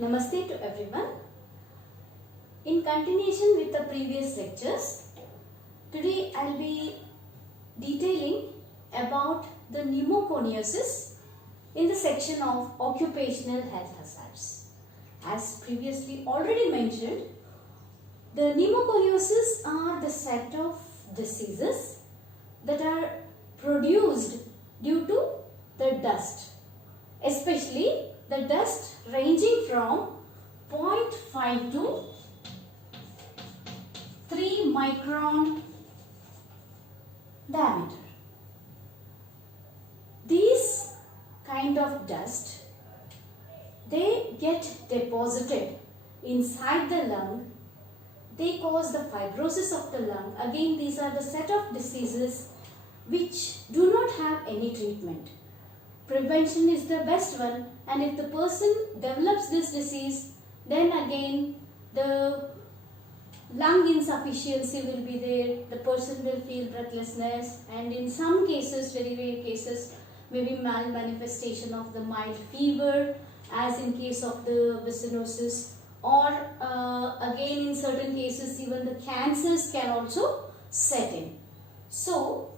Namaste to everyone. In continuation with the previous lectures, today I'll be detailing about the pneumoconiosis in the section of occupational health hazards. As previously already mentioned, the pneumoconiosis are the set of diseases that are produced due to the dust, especially the dust ranging from 0.5 to 3 micron diameter. These kind of dust, they get deposited inside the lung. They cause the fibrosis of the lung. Again, these are the set of diseases which do not have any treatment. Prevention is the best one, and if the person develops this disease, then again the lung insufficiency will be there, the person will feel breathlessness, and in some cases, very rare cases, maybe mild manifestation of the mild fever, as in case of the byssinosis, or again in certain cases even the cancers can also set in. So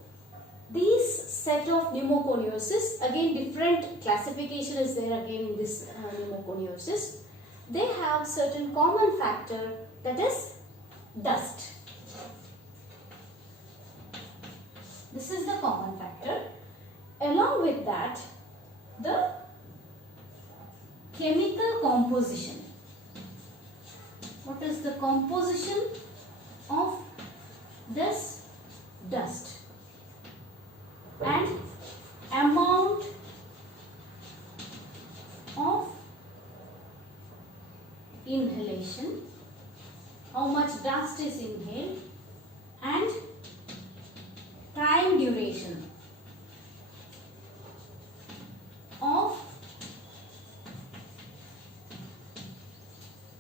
these set of pneumoconiosis, again different classification is there again in this pneumoconiosis. They have certain common factor, that is dust. This is the common factor. Along with that, the chemical composition. What is the composition of this dust? And amount of inhalation, how much dust is inhaled, and time duration of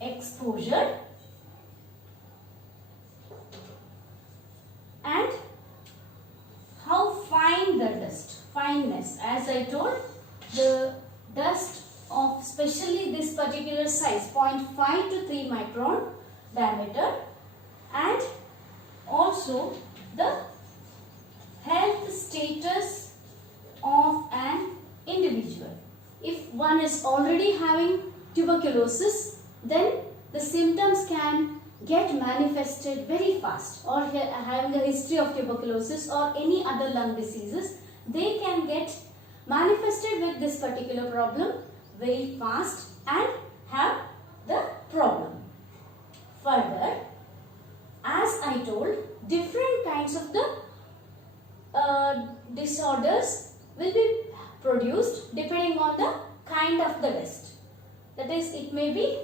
exposure, and how fine the dust, fineness. As I told, the dust of especially this particular size 0.5 to 3 micron diameter, and also the health status of an individual. If one is already having tuberculosis, then the symptoms can get manifested very fast, or having a history of tuberculosis or any other lung diseases, they can get manifested with this particular problem very fast and have the problem. Further, as I told, different kinds of the disorders will be produced depending on the kind of the dust. That is, it may be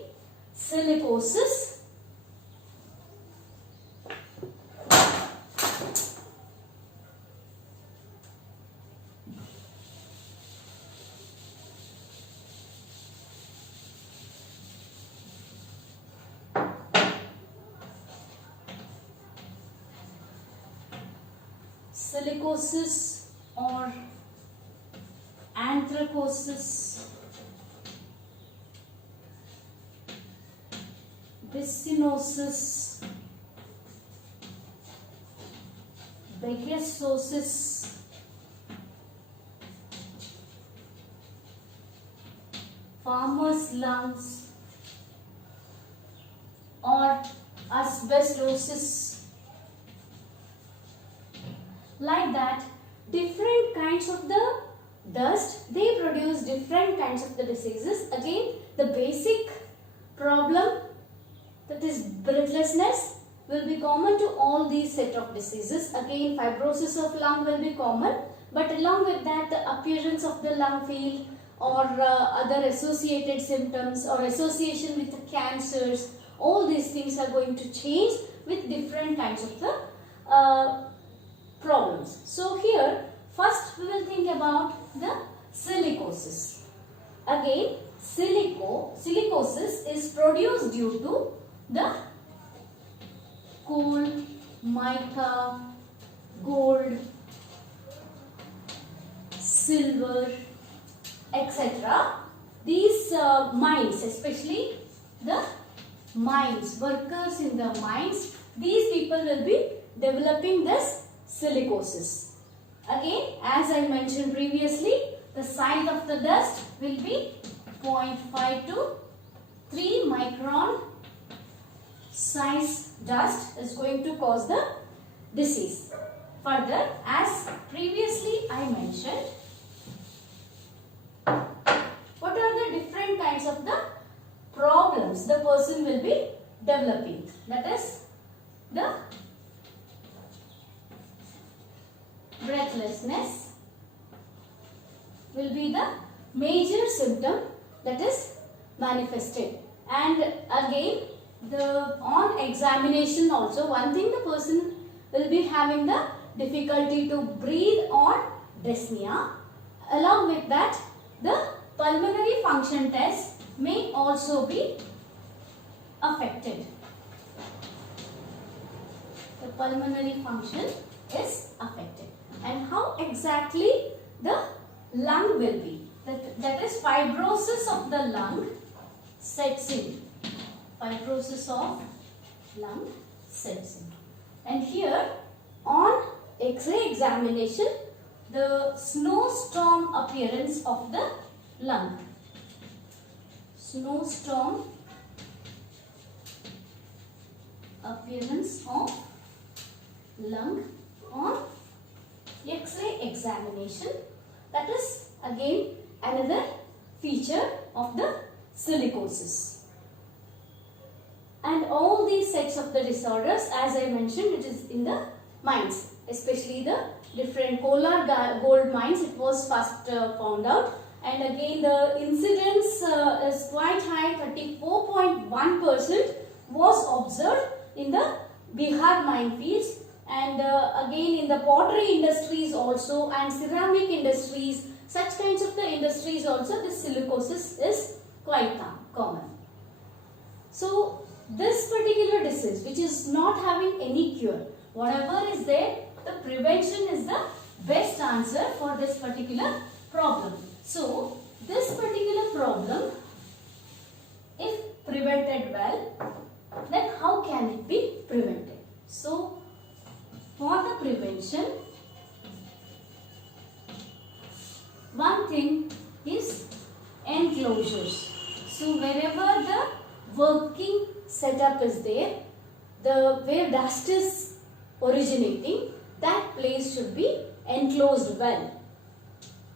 silicosis, or anthracosis, byssinosis, bechesosis, farmer's lungs, or asbestosis. Like that, different kinds of the dust, they produce different kinds of the diseases. Again, the basic problem, that is breathlessness, will be common to all these set of diseases. Again, fibrosis of lung will be common, but along with that, the appearance of the lung field or other associated symptoms or association with the cancers, all these things are going to change with different kinds of the problems. So here, first we will think about the silicosis. Again, silicosis is produced due to the coal, mica, gold, silver, etc. these mines, especially the mines, workers in the mines, these people will be developing this silicosis. Again, as I mentioned previously, the size of the dust will be 0.5 to 3 micron size dust is going to cause the disease. Further, as previously I mentioned, what are the different kinds of the problems the person will be developing? That is the breathlessness will be the major symptom that is manifested. And again, on examination also, one thing, the person will be having the difficulty to breathe or dyspnea. Along with that, the pulmonary function test may also be affected. The pulmonary function is affected. And how exactly the lung will be? That is fibrosis of the lung sets in. Fibrosis of lung sets in. And here on X-ray examination, the snowstorm appearance of the lung. Snowstorm appearance of lung on X-ray examination. That is again another feature of the silicosis. And all these sets of the disorders, as I mentioned, it is in the mines, especially the different Kolar gold mines. It was first found out, and again the incidence is quite high. 34.1% was observed in the Bihar mine fields, and again in the pottery industries also, and ceramic industries, such kinds of the industries also, this silicosis is quite common. So this particular disease, which is not having any cure, whatever is there, the prevention is the best answer for this particular problem. So this particular problem, if prevented well, then how can it be prevented? So for the prevention, one thing is enclosures. So wherever the working setup is there, where dust is originating, that place should be enclosed well.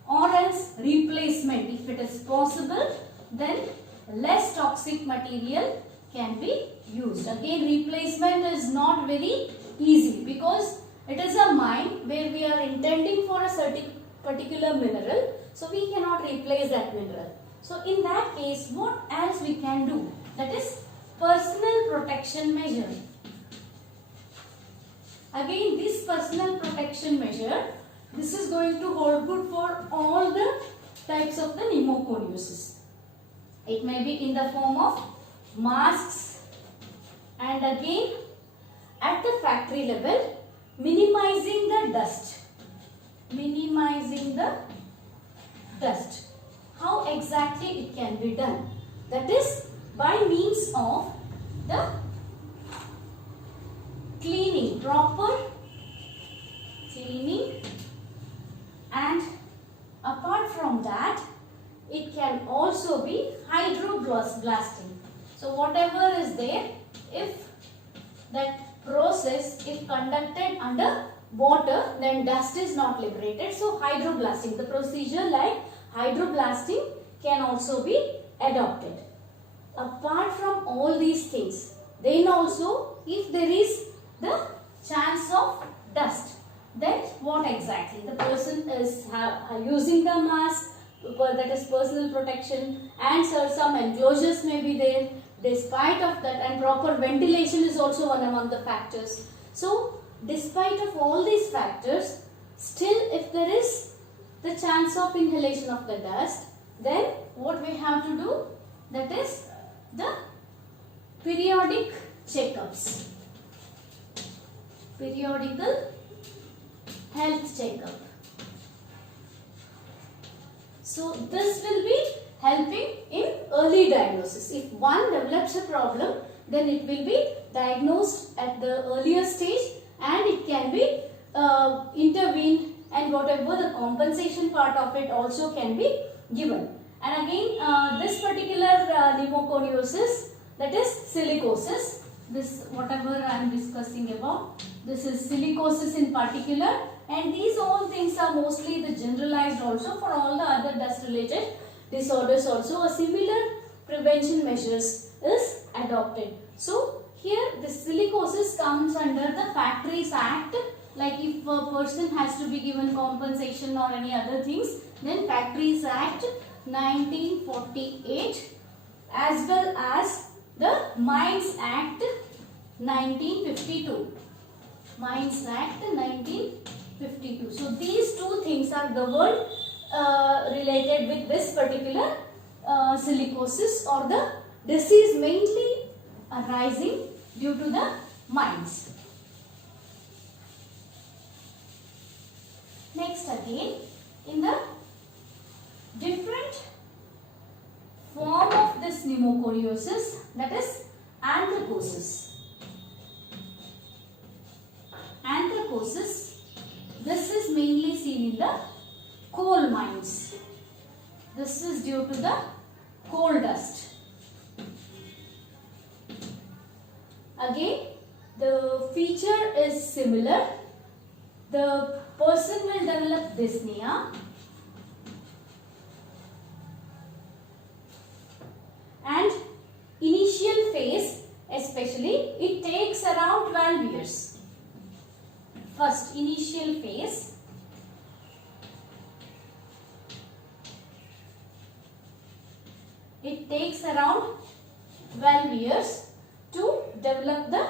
Or else replacement, if it is possible, then less toxic material can be used. Again, replacement is not very easy because it is a mine where we are intending for a certain particular mineral, so we cannot replace that mineral. So in that case, what else we can do? That is personal protection measure. Again, this personal protection measure, this is going to hold good for all the types of the pneumoconiosis. It may be in the form of masks, and again at the factory level, minimizing the dust. Minimizing the dust. How exactly it can be done? That is by means of the cleaning, proper cleaning, and apart from that, it can also be hydroblasting. So whatever is there, if that process is conducted under water, then dust is not liberated. So hydroblasting, the procedure like hydroblasting can also be adopted. Apart from all these things, then also if there is the chance of dust, then what exactly? The person is using the mask, that is personal protection, and some enclosures may be there. Despite of that, and proper ventilation is also one among the factors. So despite of all these factors, still if there is the chance of inhalation of the dust, then what we have to do? That is the periodic checkups. Periodical health checkup. So this will be helping early diagnosis. If one develops a problem, then it will be diagnosed at the earlier stage and it can be intervened, and whatever the compensation part of it also can be given. And again, this particular pneumoconiosis, that is silicosis, this whatever I am discussing about, this is silicosis in particular, and these all things are mostly the generalized also for all the other dust related disorders also. A similar prevention measures is adopted. So here the silicosis comes under the Factories Act. Like if a person has to be given compensation or any other things, then Factories Act 1948 as well as the Mines Act 1952. Mines Act 1952. So these two things are governed related with this particular silicosis, or the disease mainly arising due to the mines. Next again, in the different form of this pneumoconiosis, that is anthracosis. Anthracosis, this is mainly seen in the coal mines. This is due to the coal dust. Again, the feature is similar. The person will develop dyspnea and initial phase especially it takes around 12 years. First initial phase, it takes around 12 years to develop the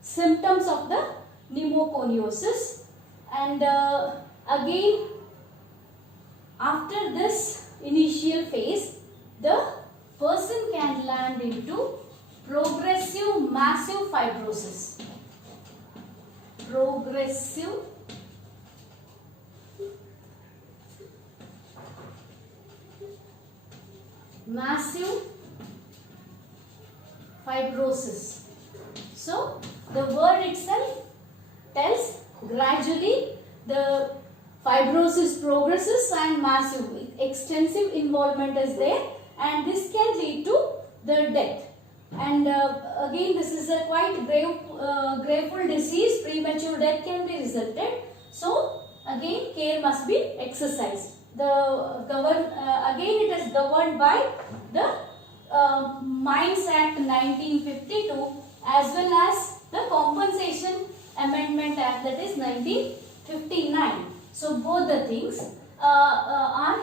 symptoms of the pneumoconiosis. And again, after this initial phase, the person can land into progressive massive fibrosis. Progressive massive fibrosis. So the word itself tells gradually the fibrosis progresses and massive, extensive involvement is there, and this can lead to the death. And again, this is a quite graveful disease. Premature death can be resulted. So again, care must be exercised. Again, it is governed by the Mines Act 1952 as well as the Compensation Amendment Act, that is 1959. So both the things are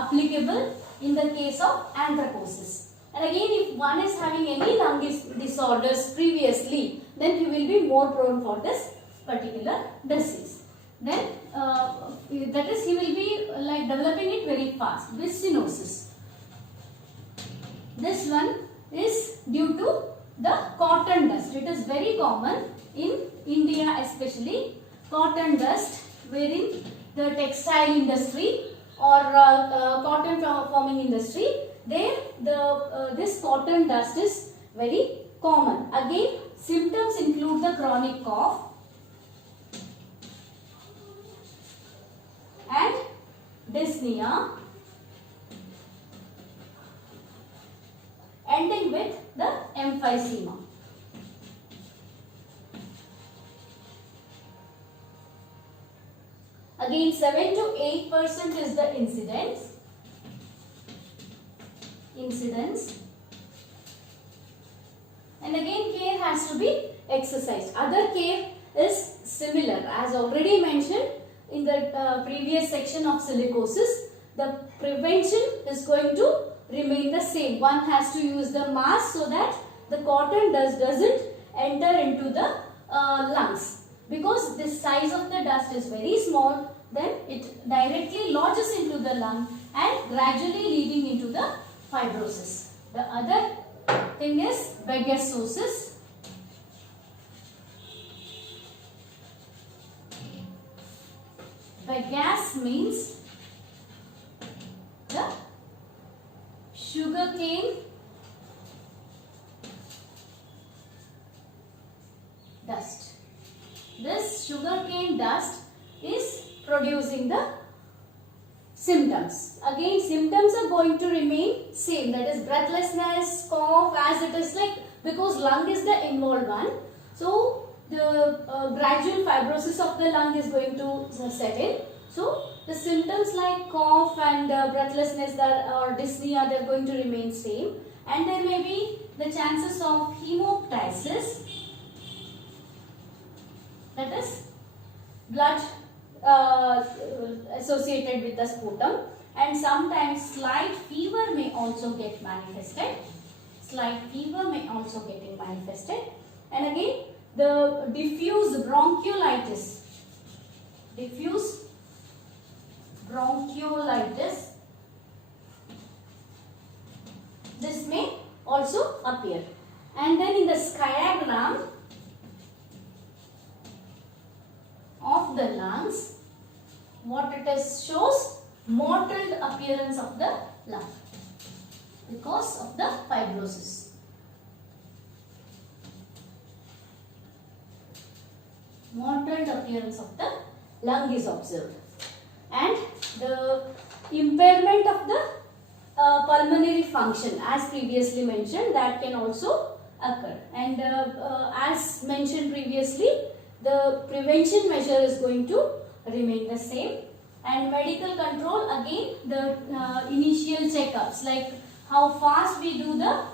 applicable in the case of anthracosis. And again, if one is having any lung disorders previously, then he will be more prone for this particular disease. Then that is, he will be like developing it very fast. This stenosis. This one is due to the cotton dust. It is very common in India, especially cotton dust, wherein the textile industry or cotton forming industry, there this cotton dust is very common. Again, symptoms include the chronic cough and dyspnea, ending with the emphysema. Again, 7 to 8% is the incidence. And again, care has to be exercised. Other care is similar, as already mentioned in the previous section of silicosis. The prevention is going to remain the same. One has to use the mask so that the cotton dust doesn't enter into the lungs. Because the size of the dust is very small, then it directly lodges into the lung and gradually leading into the fibrosis. The other thing is bagasosis. Bagasse means the sugarcane fine dust is producing the symptoms. Again, symptoms are going to remain same, that is breathlessness, cough, as it is like, because lung is the involved one. So the gradual fibrosis of the lung is going to set in. So the symptoms like cough and breathlessness or dyspnea, they are going to remain same, and there may be the chances of hemoptysis, that is blood associated with the sputum, and sometimes slight fever may also get manifested. Slight fever may also get manifested, and again the diffuse bronchiolitis. Diffuse bronchiolitis, this may also appear. And then in the skiagram of the lungs, what it is shows mottled appearance of the lung because of the fibrosis. Mottled appearance of the lung is observed, and the impairment of the pulmonary function, as previously mentioned, that can also occur. And as mentioned previously, the prevention measure is going to remain the same, and medical control, again the initial checkups, like how fast we do the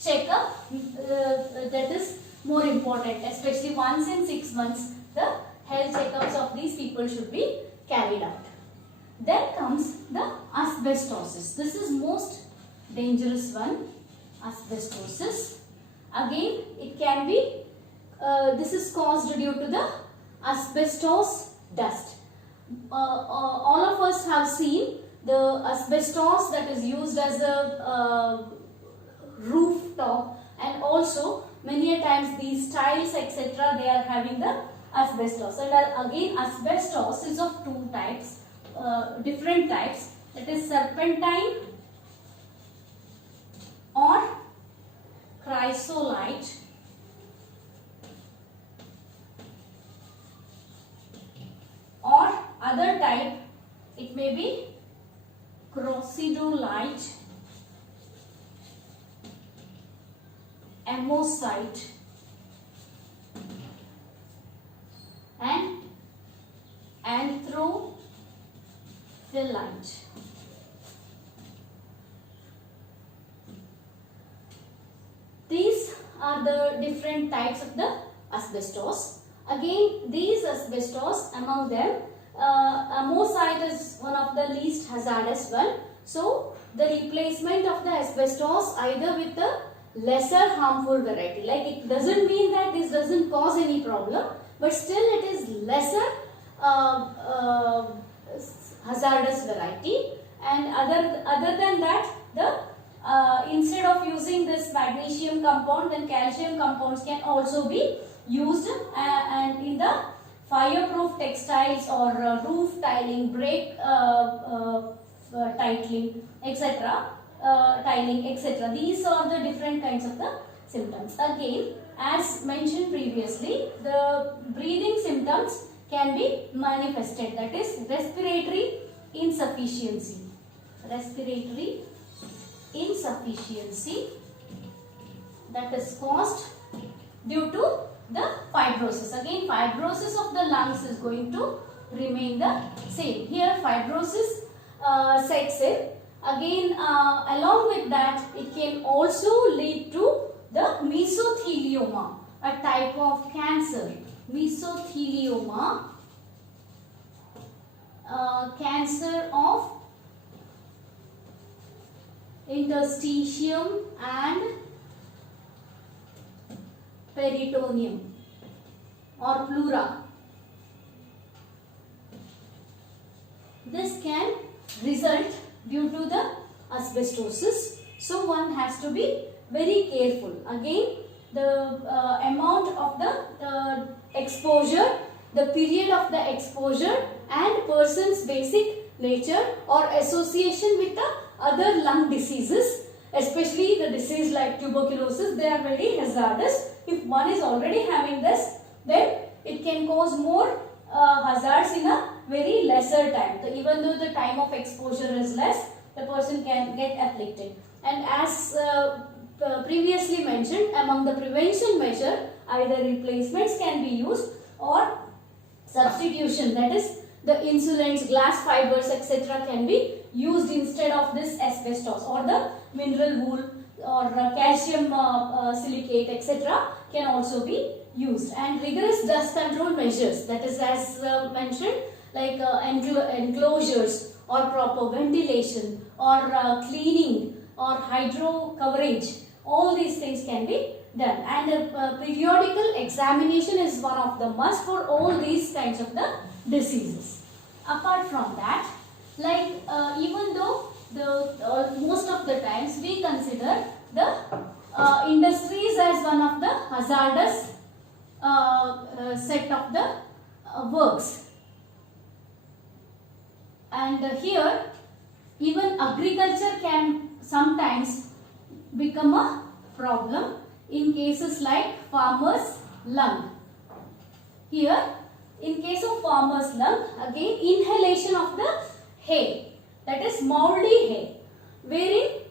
checkup, that is more important, especially once in 6 months the health checkups of these people should be carried out. Then comes the asbestosis. This is most dangerous one, asbestosis. Again, it can be, this is caused due to the asbestos dust. All of us have seen the asbestos that is used as a rooftop, and also many a times these tiles etc. they are having the asbestos. And again, asbestos is of two types, different types, that is serpentine or chrysolite, or other type it may be crocidolite, amosite, and anthophyllite. These are the different types of the asbestos. Again, these asbestos, among them, amosite is one of the least hazardous one. So, the replacement of the asbestos either with the lesser harmful variety, like it doesn't mean that this doesn't cause any problem, but still it is lesser hazardous variety. And other than that, the instead of using this magnesium compound, then calcium compounds can also be used, and in the fireproof textiles or roof tiling, brake titling, etc. Tiling, etc. These are the different kinds of the symptoms. Again, as mentioned previously, the breathing symptoms can be manifested, that is respiratory insufficiency. Respiratory insufficiency, that is caused due to the fibrosis. Again, fibrosis of the lungs is going to remain the same. Here fibrosis sets in. Again, along with that, it can also lead to the mesothelioma, a type of cancer. Mesothelioma, cancer of interstitium and peritoneum or pleura. This can result due to the asbestosis. So one has to be very careful. Again, the amount of the exposure, the period of the exposure, and person's basic nature or association with the other lung diseases, especially the disease like tuberculosis, they are very hazardous. If one is already having this, then it can cause more hazards in a very lesser time. So even though the time of exposure is less, the person can get afflicted. And as previously mentioned, among the prevention measure, either replacements can be used or substitution, that is the insulants, glass fibers, etc. can be used instead of this asbestos, or the mineral wool or calcium silicate, etc. can also be used. And rigorous dust control measures, that is as mentioned, like enclosures or proper ventilation or cleaning or hydro coverage, all these things can be done. And periodical examination is one of the must for all these kinds of the diseases. Apart from that, like even though the most of the times we consider the industries as one of the hazardous set of the works, and here even agriculture can sometimes become a problem in cases like farmer's lung. Here, in case of farmer's lung, again inhalation of the hay, that is mouldy hay, wherein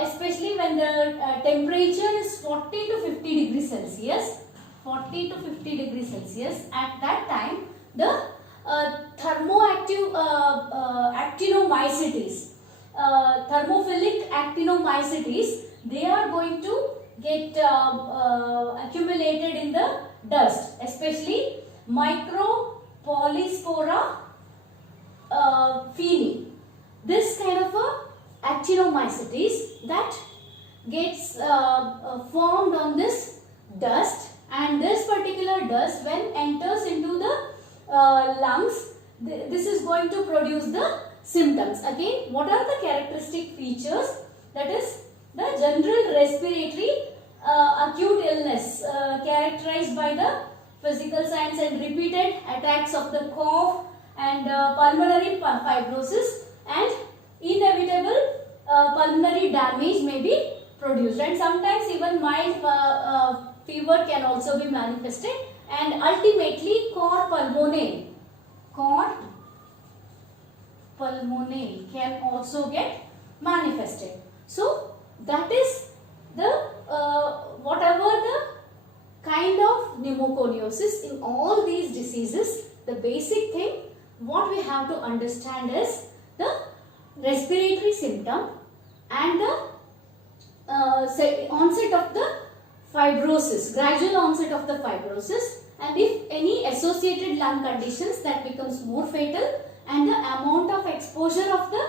especially when the temperature is 40 to 50 degrees Celsius, 40 to 50 degrees Celsius, at that time the thermoactive actinomycetes, thermophilic actinomycetes, they are going to get accumulated in the dust, especially Micropolyspora fini. This kind of a actinomycetes that gets formed on this dust, and this particular dust when enters into the lungs, this is going to produce the symptoms. Again, what are the characteristic features? That is the general respiratory acute illness characterized by the physical signs and repeated attacks of the cough and pulmonary fibrosis, and inevitable pulmonary damage may be produced, and sometimes even mild fever can also be manifested, and ultimately cor pulmonale can also get manifested. So that is the whatever the kind of pneumoconiosis in all these diseases, the basic thing what we have to understand is the respiratory symptom and the onset of the fibrosis, gradual onset of the fibrosis, and if any associated lung conditions, that becomes more fatal, and the amount of exposure of the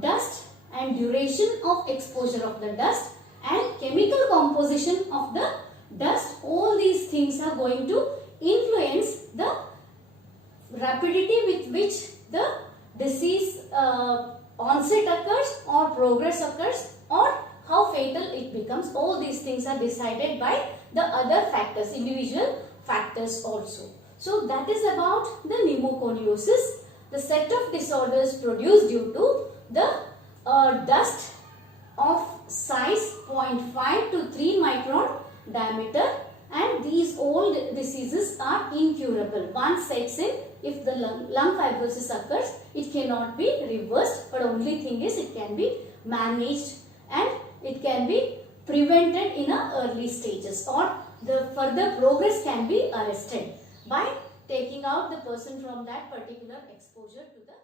dust and duration of exposure of the dust and chemical composition of the dust, all these things are going to influence the rapidity with which the disease onset occurs or progress occurs, or how fatal it becomes. All these things are decided by the other factors, individual factors also. So that is about the pneumoconiosis, the set of disorders produced due to the dust of size 0.5 to 3 micron diameter, and these all diseases are incurable. Once sets in, if the lung fibrosis occurs, it cannot be reversed, but only thing is it can be managed and it can be prevented in a early stages, or the further progress can be arrested by taking out the person from that particular exposure to the